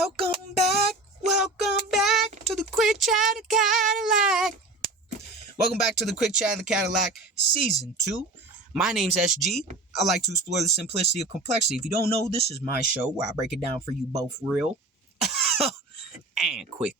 Welcome back to the Quick Chat of Cadillac. Welcome back to the Quick Chat of the Cadillac, Season 2. My name's SG. I like to explore the simplicity of complexity. If you don't know, this is my show where I break it down for you both real and quick.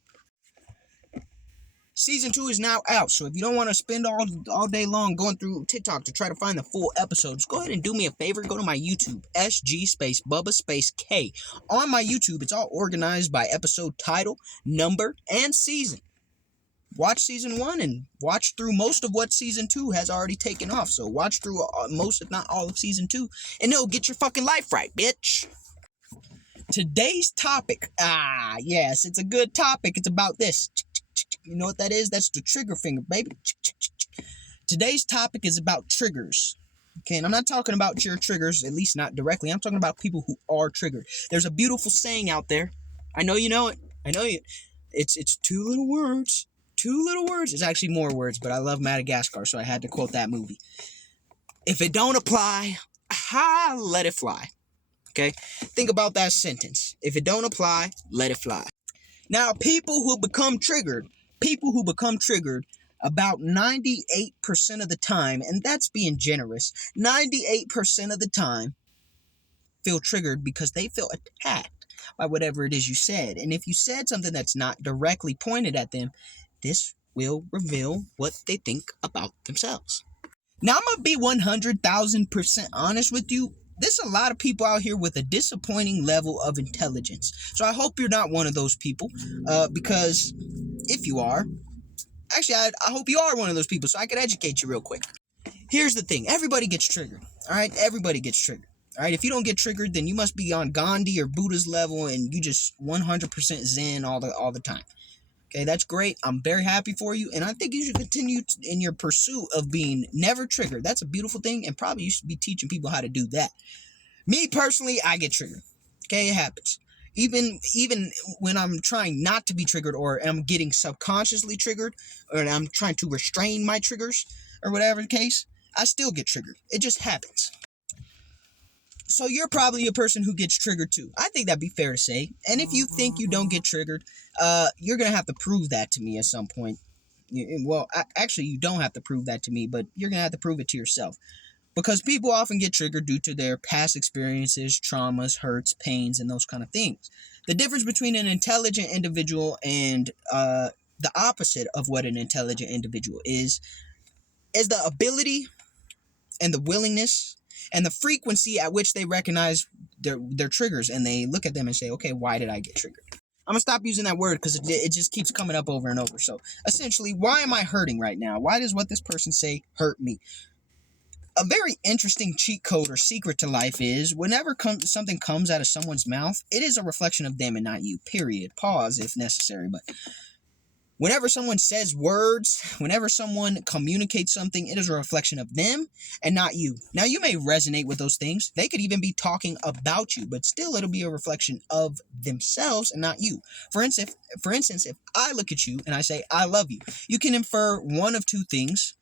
Season 2 is now out, so if you don't want to spend all day long going through TikTok to try to find the full episodes, go ahead and do me a favor. Go to my YouTube, SG space Bubba space K. On my YouTube, it's all organized by episode title, number, and season. Watch Season 1 and watch through most of what Season 2 has already taken off. So watch through most, if not all, of Season 2, and it'll get your fucking life right, bitch. Today's topic, yes, it's a good topic. It's about this. You know what that is? That's the trigger finger, baby. Today's topic is about triggers. Okay, and I'm not talking about your triggers, at least not directly. I'm talking about people who are triggered. There's a beautiful saying out there. I know you know it. I know you. It's two little words. Two little words. It's actually more words, but I love Madagascar, so I had to quote that movie. If it don't apply, let it fly. Okay? Think about that sentence. If it don't apply, let it fly. Now, people who become triggered, about 98% of the time, and that's being generous, 98% of the time feel triggered because they feel attacked by whatever it is you said. And if you said something that's not directly pointed at them, this will reveal what they think about themselves. Now, I'm going to be 100,000% honest with you. There's a lot of people out here with a disappointing level of intelligence. So I hope you're not one of those people, because if you are, actually, I hope you are one of those people so I can educate you real quick. Here's the thing. Everybody gets triggered, all right? Everybody gets triggered, all right? If you don't get triggered, then you must be on Gandhi or Buddha's level and you just 100% zen all the time. Okay, that's great. I'm very happy for you, and I think you should continue in your pursuit of being never triggered. That's a beautiful thing, and probably you should be teaching people how to do that. Me, personally, I get triggered. Okay, it happens. Even when I'm trying not to be triggered, or I'm getting subconsciously triggered, or I'm trying to restrain my triggers, or whatever the case, I still get triggered. It just happens. So you're probably a person who gets triggered too. I think that'd be fair to say. And if you think you don't get triggered, you're going to have to prove that to me at some point. Well, actually, you don't have to prove that to me, but you're going to have to prove it to yourself. Because people often get triggered due to their past experiences, traumas, hurts, pains, and those kind of things. The difference between an intelligent individual and the opposite of what an intelligent individual is the ability and the willingness and the frequency at which they recognize their triggers, and they look at them and say, okay, why did I get triggered? I'm going to stop using that word because it just keeps coming up over and over. So essentially, why am I hurting right now? Why does what this person say hurt me? A very interesting cheat code or secret to life is whenever something comes out of someone's mouth, it is a reflection of them and not you, period. Pause if necessary, but whenever someone says words, whenever someone communicates something, it is a reflection of them and not you. Now, you may resonate with those things. They could even be talking about you, but still it'll be a reflection of themselves and not you. For instance, if I look at you and I say, I love you, you can infer one of two things.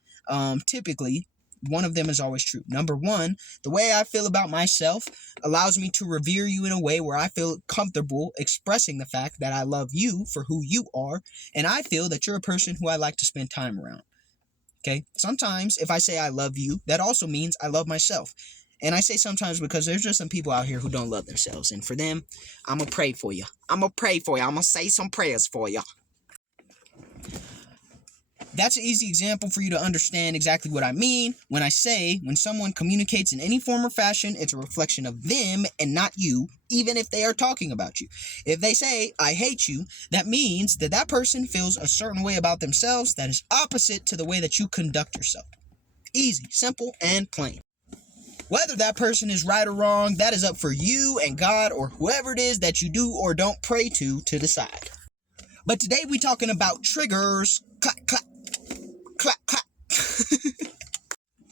Typically, one of them is always true. Number one, the way I feel about myself allows me to revere you in a way where I feel comfortable expressing the fact that I love you for who you are, and I feel that you're a person who I like to spend time around. Okay? Sometimes, if I say I love you, that also means I love myself. And I say sometimes because there's just some people out here who don't love themselves, and for them, I'm going to pray for you. I'm going to say some prayers for you. That's an easy example for you to understand exactly what I mean when I say when someone communicates in any form or fashion, it's a reflection of them and not you, even if they are talking about you. If they say, I hate you, that means that that person feels a certain way about themselves that is opposite to the way that you conduct yourself. Easy, simple, and plain. Whether that person is right or wrong, that is up for you and God or whoever it is that you do or don't pray to decide. But today we're talking about triggers. Clap, clap. Clap, clap.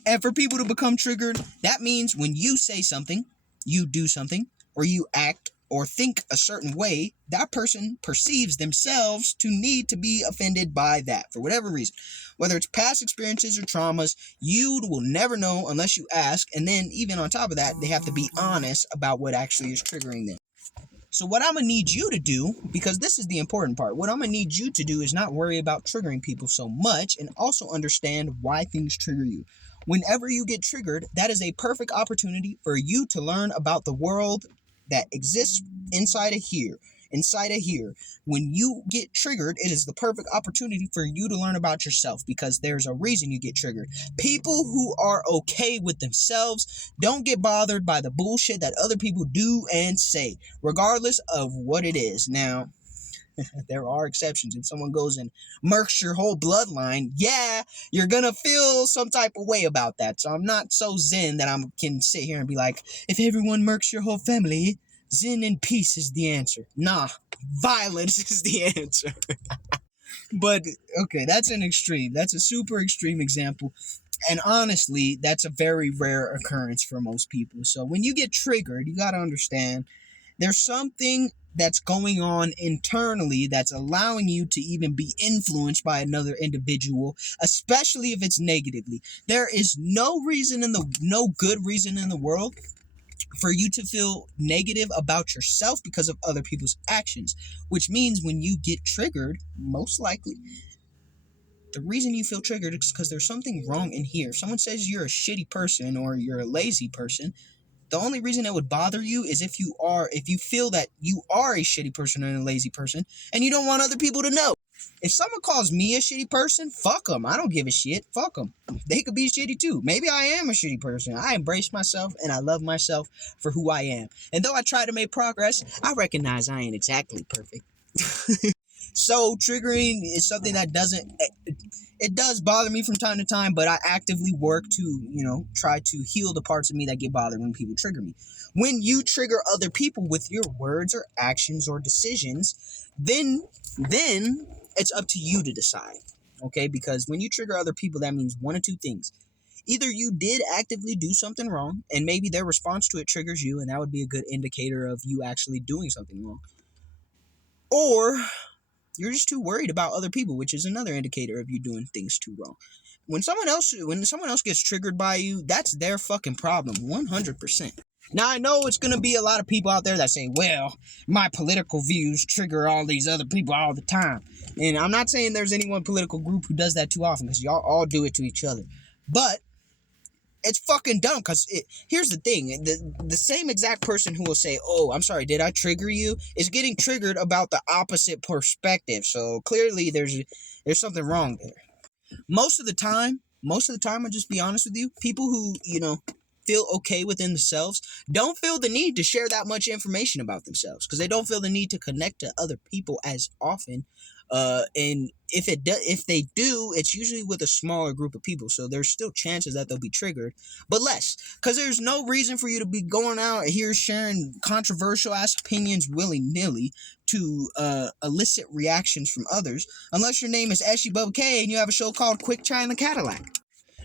And for people to become triggered, that means when you say something, you do something, or you act or think a certain way, that person perceives themselves to need to be offended by that for whatever reason. Whether it's past experiences or traumas, you will never know unless you ask. And then even on top of that, they have to be honest about what actually is triggering them. So what I'm gonna need you to do, because this is the important part, what I'm gonna need you to do is not worry about triggering people so much, and also understand why things trigger you. Whenever you get triggered, that is a perfect opportunity for you to learn about the world that exists inside of here. Inside of here. When you get triggered, it is the perfect opportunity for you to learn about yourself, because there's a reason you get triggered. People who are okay with themselves don't get bothered by the bullshit that other people do and say, regardless of what it is. Now, there are exceptions. If someone goes and murks your whole bloodline, yeah, you're gonna feel some type of way about that. So I'm not so zen that I can sit here and be like, if everyone murks your whole family, zen and peace is the answer. Nah, violence is the answer. But okay, that's an extreme. That's a super extreme example. And honestly, that's a very rare occurrence for most people. So when you get triggered, you got to understand there's something that's going on internally that's allowing you to even be influenced by another individual, especially if it's negatively. There is no good reason in the world for you to feel negative about yourself because of other people's actions, which means when you get triggered, most likely the reason you feel triggered is because there's something wrong in here. If someone says you're a shitty person or you're a lazy person, the only reason it would bother you is if you feel that you are a shitty person and a lazy person and you don't want other people to know. If someone calls me a shitty person, fuck them. I don't give a shit. Fuck them. They could be shitty too. Maybe I am a shitty person. I embrace myself and I love myself for who I am. And though I try to make progress, I recognize I ain't exactly perfect. So triggering is something that it does bother me from time to time, but I actively work to, try to heal the parts of me that get bothered when people trigger me. When you trigger other people with your words or actions or decisions, then it's up to you to decide. Okay? Because when you trigger other people, that means one of two things. Either you did actively do something wrong, and maybe their response to it triggers you, and that would be a good indicator of you actually doing something wrong. Or you're just too worried about other people, which is another indicator of you doing things too wrong. When someone else gets triggered by you, that's their fucking problem, 100%. Now, I know it's going to be a lot of people out there that say, well, my political views trigger all these other people all the time. And I'm not saying there's any one political group who does that too often, because y'all all do it to each other. But it's fucking dumb, because here's the thing. The same exact person who will say, oh, I'm sorry, did I trigger you, is getting triggered about the opposite perspective. So clearly there's something wrong there. Most of the time, I'll just be honest with you, people who, feel okay within themselves don't feel the need to share that much information about themselves, because they don't feel the need to connect to other people as often. And if they do, it's usually with a smaller group of people, so there's still chances that they'll be triggered, but less, because there's no reason for you to be going out here sharing controversial ass opinions willy-nilly to elicit reactions from others, unless your name is Ashley Bubba K and you have a show called Quick China Cadillac.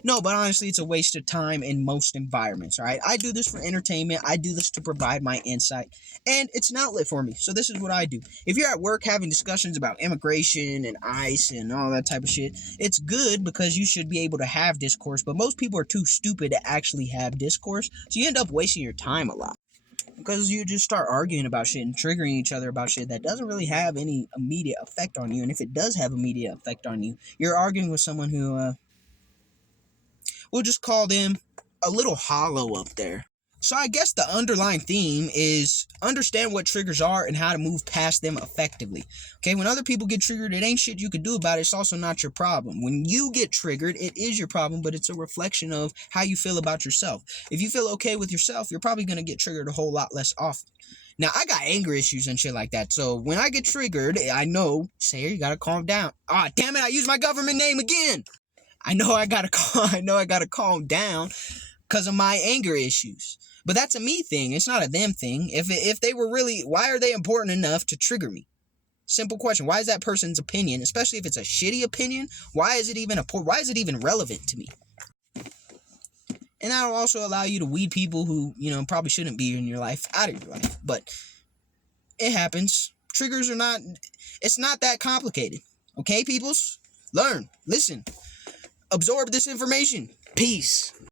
No, but honestly, it's a waste of time in most environments, all right? I do this for entertainment. I do this to provide my insight, and it's an outlet for me. So this is what I do. If you're at work having discussions about immigration and ICE and all that type of shit, it's good because you should be able to have discourse, but most people are too stupid to actually have discourse, so you end up wasting your time a lot. Because you just start arguing about shit and triggering each other about shit that doesn't really have any immediate effect on you. And if it does have immediate effect on you, you're arguing with someone who, we'll just call them a little hollow up there. So I guess the underlying theme is understand what triggers are and how to move past them effectively. Okay, when other people get triggered, it ain't shit you can do about it. It's also not your problem. When you get triggered, it is your problem, but it's a reflection of how you feel about yourself. If you feel okay with yourself, you're probably going to get triggered a whole lot less often. Now, I got anger issues and shit like that, so when I get triggered, I know, Sayer, you gotta calm down. Ah, damn it, I used my government name again! I know I gotta calm down because of my anger issues. But that's a me thing. It's not a them thing. If they were really, why are they important enough to trigger me? Simple question. Why is that person's opinion, especially if it's a shitty opinion, why is it even relevant to me? And that'll also allow you to weed people who, probably shouldn't be in your life out of your life. But it happens. Triggers it's not that complicated. Okay, peoples? Learn. Listen. Absorb this information. Peace.